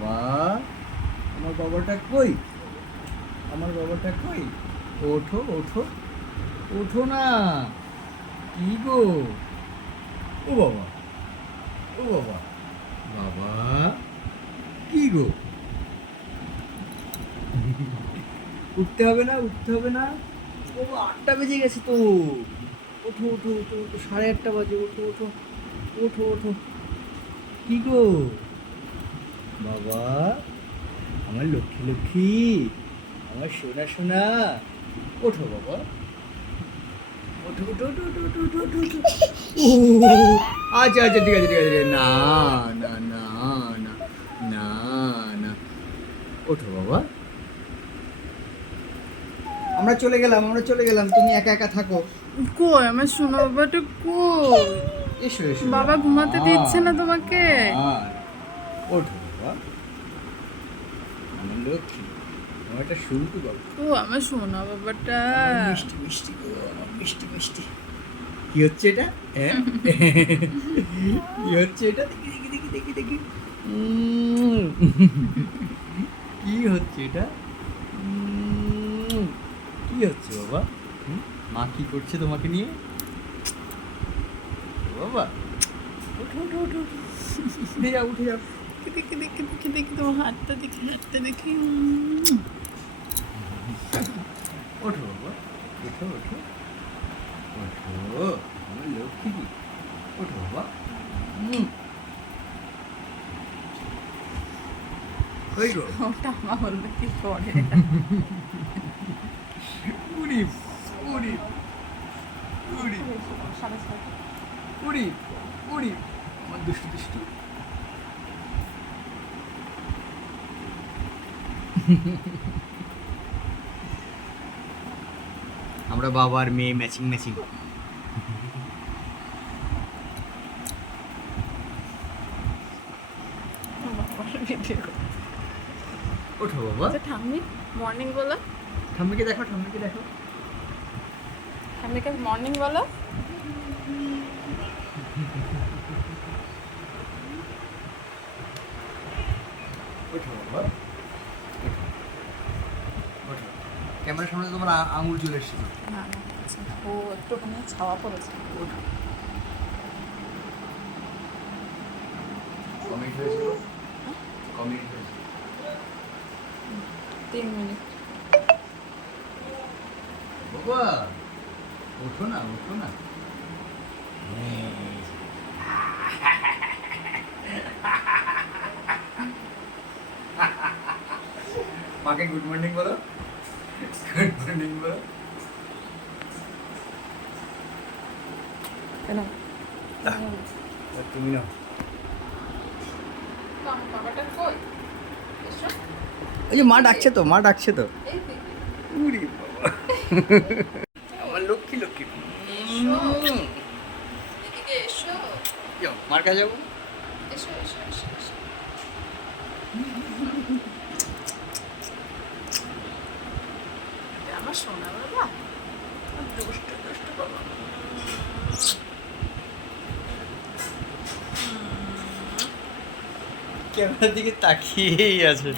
বাবা, আমার বাবাটা কই? আমার বাবাটা কই? ওঠো ওঠো, ওঠো না। কি গো? ও বাবা, ও বাবা, বাবা, কি গো? উঠতে হবে না, উঠতে হবে না। ও 8টা বেজে গেছে তো। ওঠো ওঠো ওঠো ওঠো, 8:30 বাজে। ওঠো ওঠো, ওঠো ওঠো। কি গো? বাবা, আমার লক্ষ্মী লক্ষ্মী, আমার সোনা সোনা, ওঠো বাবা, ওঠো ওঠো ওঠো ওঠো ওঠো ওঠো ওঠো ওঠো। ও, আচ্ছা আচ্ছা, ঠিক আছে ঠিক আছে ঠিক আছে। না না না না না না, ওঠো বাবা। আমরা চলে গেলাম, আমরা চলে গেলাম, তুমি একা একা থাকো। কই আমার সোনা বাবাটা কই? এসো এসো। বাবা ঘুমাতে দিচ্ছে না তোমাকে? আর ওঠো বাবা, আমার লক্ষ্মী, আমার একটা শুনটু বাবা। ও আমার সোনা বাবাটা। আমার মিষ্টি মিষ্টি গো, আমার মিষ্টি মিষ্টি। কি হচ্ছে এটা? হ্যাঁ, কি হচ্ছে এটা? দেখি দেখি দেখি দেখি দেখি। কি হচ্ছে এটা? কি হচ্ছে বাবা? মা কি করছে তোমাকে নিয়ে? বাবা, ওঠো ওঠো ওঠো ওঠো। উঠে যাও উঠে যাও। দেখি দেখি দেখি দেখি তোমার হাতটা দেখি, হাতটা দেখি। ওঠো বাবা, ওঠো ওঠো ওঠো, আমার লক্ষ্মী কি। ওঠো বাবা। ওই গো, ওটা মা বলবে কি করে? উড়ি উড়ি উড়ি উড়ি উড়ি, আমার দুষ্টু দুষ্টু। আমরা বাবা আর মেয়ে ম্যাচিং ম্যাচিং। ওঠো বাবা। আচ্ছা ঠাম্মি মর্নিং বলো, ঠাম্মিকে দেখো, ঠাম্মিকে দেখো। ঠাম্মিকে মর্নিং বলো। ওঠো বাবা, ওঠো ওঠো। ক্যামেরার সামনে তোমার আঙুল চলে এসেছে। না না আচ্ছা, ও একটুখানি ছাওয়া পড়েছে। ওঠো। কমেন্ট হয়েছিল, কমেন্ট হয়েছিল। 3 মিনিট। বাবা, ওঠো না ওঠো না। মাকে গুড মর্নিং বলো, গুড মর্নিং বলো। কেন? তুমি না, আমার বাবাটা কই? এসো। ওই যে মা ডাকছে তো, মা ডাকছে তো। এই তুই। উরি বাবা, আমার লক্ষ্মী লক্ষ্মী। এসো। এদিকে এসো। যাও, মার কাছে যাবো। এসো এসো এসো এসো। আমার সোনা বাবা, আমার দুষ্টু দুষ্টু বাবা। ক্যামেরার দিকে তাকিয়েই আছে।